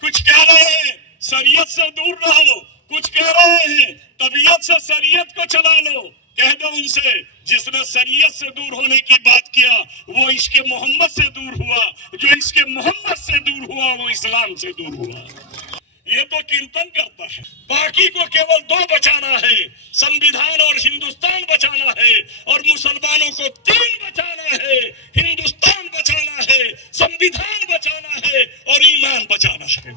कुछ कह रहे हैं शरीयत से दूर रहो, कुछ कह रहे हैं तबीयत से शरीयत को चला लो। कह दो उनसे, जिसने शरीयत से दूर होने की बात किया वो इश्क़ मोहम्मद से दूर हुआ, जो इश्क़ मोहम्मद से दूर हुआ वो इस्लाम से दूर हुआ। ये तो कीर्तन करता है, बाकी को केवल दो बचाना है, संविधान और हिंदुस्तान बचाना है, और मुसलमानों को तीन बचाना है, हिंदुस्तान बचाना है, संविधान बचाना है और ईमान बचाना है।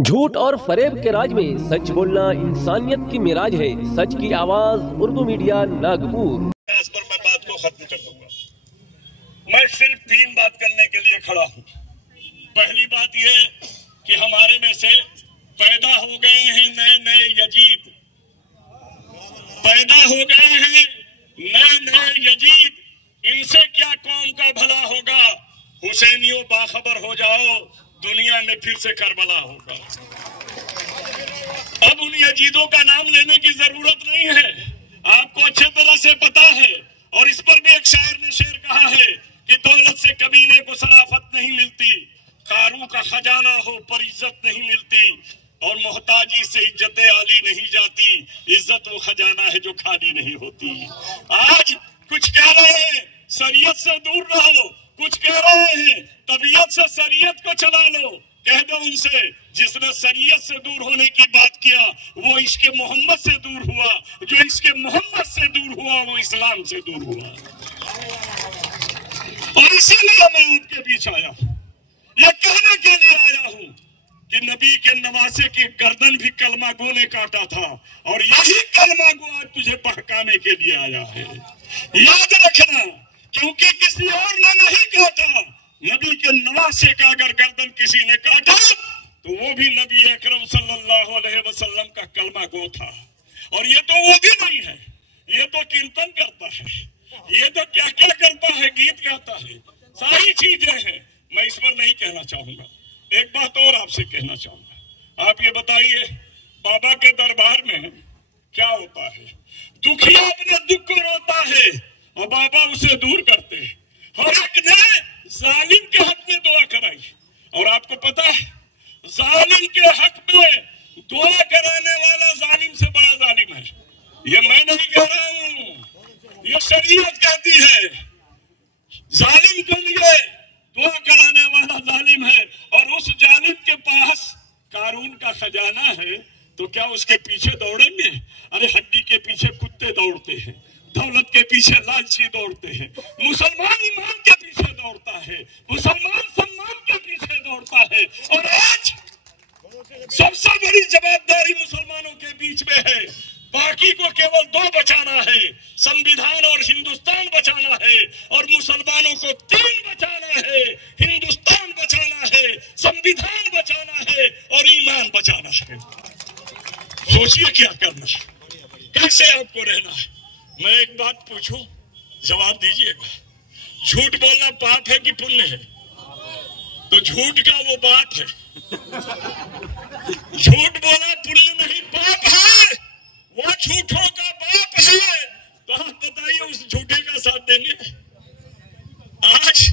झूठ और फरेब के राज में सच बोलना इंसानियत की मिराज है। सच की आवाज उर्दू मीडिया नागपुर। इस पर मैं बात को खत्म कर दूंगा। मैं सिर्फ तीन बात करने के लिए खड़ा हूँ। पहली बात यह कि हमारे में से पैदा हो गए हैं नए नए यजीद, पैदा हो गए हैं नए नए यजीद। इनसे क्या कौम का भला होगा? हुसैनियों बाखबर हो जाओ, दुनिया में फिर से करबला होगा। अब उन यजीदों का नाम लेने की जरूरत नहीं है, आपको अच्छे तरह से पता है। और इस पर भी एक शायर ने शेर कहा है कि दौलत से कबीले को शराफत नहीं मिलती, कारू का खजाना हो पर इज्जत नहीं मिलती, और मोहताजी से इज्जत आली नहीं जाती, इज्जत वो खजाना है जो खाली नहीं होती। आज कुछ कह रहे हैं शरीयत से दूर रहो, कुछ कह रहे हैं तबीयत से शरीयत को चला लो। कह दो उनसे, जिसने शरीयत से दूर होने की बात किया वो इश्क़ मोहम्मद से दूर हुआ, जो इश्क़ मोहम्मद से दूर हुआ वो इस्लाम से दूर हुआ। और इसीलिए मैं उनके बीच आया हूँ, यह कहने के लिए आया हूँ कि नबी के नवासे की गर्दन भी कलमा गो ने काटा था, और यही कलमा गो आज तुझे बहकाने के लिए आया है। याद रखना, क्योंकि किसी और ने नहीं काटा, नबी के नवासे का अगर गर्दन किसी ने काटा तो वो भी नबी अकरम सल्लल्लाहु अलैहि वसल्लम का कलमा गो था। और ये तो वो भी नहीं है, ये तो कीर्तन करता है, ये तो क्या क्या करता है, गीत गाता है, सारी चीजें हैं। मैं इस पर नहीं कहना चाहूंगा। एक बात और आपसे कहना चाहूंगा, आप ये बताइए बाबा के दरबार में क्या होता है? दुखिया अपने दुख को रोता है और बाबा उसे दूर करते हैं। हर एक ने जालिम के हक में दुआ कराई, और आपको पता है जालिम के हक में दुआ कराने वाला जालिम से बड़ा जालिम है। ये मैं नहीं कह रहा हूँ, ये शरीयत कहती है। जालिम के लिए दुआ कराने वाला जालिम है, और उस जालिम के पास कारून का खजाना है, तो क्या उसके पीछे दौड़ेंगे? अरे हड्डी के पीछे कुत्ते दौड़ते हैं, दौलत के पीछे लालची दौड़ते हैं। मुसलमान ईमान के पीछे दौड़ता है, मुसलमान सम्मान के पीछे दौड़ता है। और आज सबसे बड़ी जवाबदारी मुसलमानों के बीच में है, बाकी को केवल दो बचाना है, संविधान और हिंदुस्तान बचाना है, और मुसलमानों को तीन बचाना है, हिंदुस्तान बचाना है, संविधान बचाना है और ईमान बचाना है। सोचिए क्या करना है, कैसे आपको रहना है। मैं एक बात पूछूं, जवाब दीजिएगा। झूठ बोलना पाप है कि पुण्य है? तो झूठ का वो बाप है। झूठ बोलना पुण्य नहीं, पाप है, वो झूठों का बाप है। तो आप बताइए उस झूठे का साथ देंगे? आज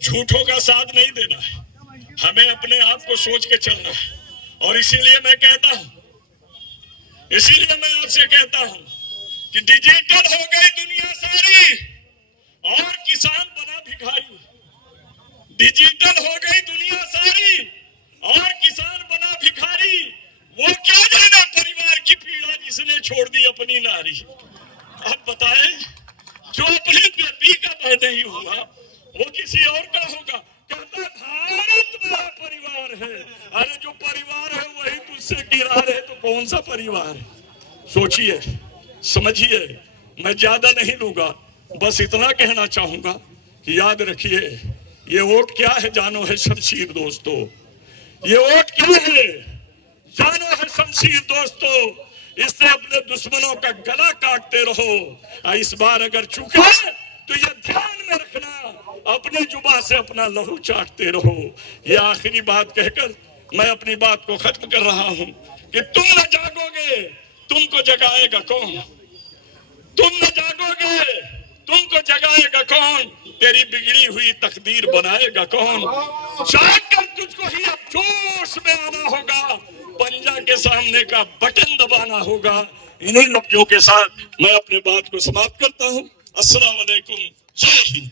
झूठों का साथ नहीं देना है, हमें अपने आप को सोच के चलना है। और इसीलिए मैं कहता हूं, इसीलिए मैं आपसे कहता हूं कि डिजिटल हो गई दुनिया सारी और किसान बना भिखारी। डिजिटल हो गई दुनिया सारी और किसान बना भिखारी। वो क्या जाना परिवार की पीड़ा जिसने छोड़ दी अपनी नारी। अब बताएं, जो अपने बेटी का नहीं हुआ वो किसी और का होगा। कहता भारत मेरा परिवार है। अरे जो परिवार है वही तुझसे गिरा रहे तो कौन सा परिवार है? सोचिए, समझिए। मैं ज्यादा नहीं लूंगा, बस इतना कहना चाहूंगा कि याद रखिए, ये वोट क्या है जानो है शमशीर दोस्तों। ये वोट क्या है जानो है शमशीर दोस्तों। इससे अपने दुश्मनों का गला काटते रहो। इस बार अगर चूके तो ये ध्यान में रखना, अपनी जुबान से अपना लहू चाटते रहो। ये आखिरी बात कहकर मैं अपनी बात को खत्म कर रहा हूं कि तुम न जागोगे तुमको जगाएगा कौन? तुम न जागोगे तुमको जगाएगा कौन? तेरी बिगड़ी हुई तकदीर बनाएगा कौन? जाग कर तुझको ही अब छोड़ के सामने का बटन दबाना होगा। इन्हीं लफ्जों के साथ मैं अपने बात को समाप्त करता हूँ। अस्सलाम वालेकुम, जय हिंद।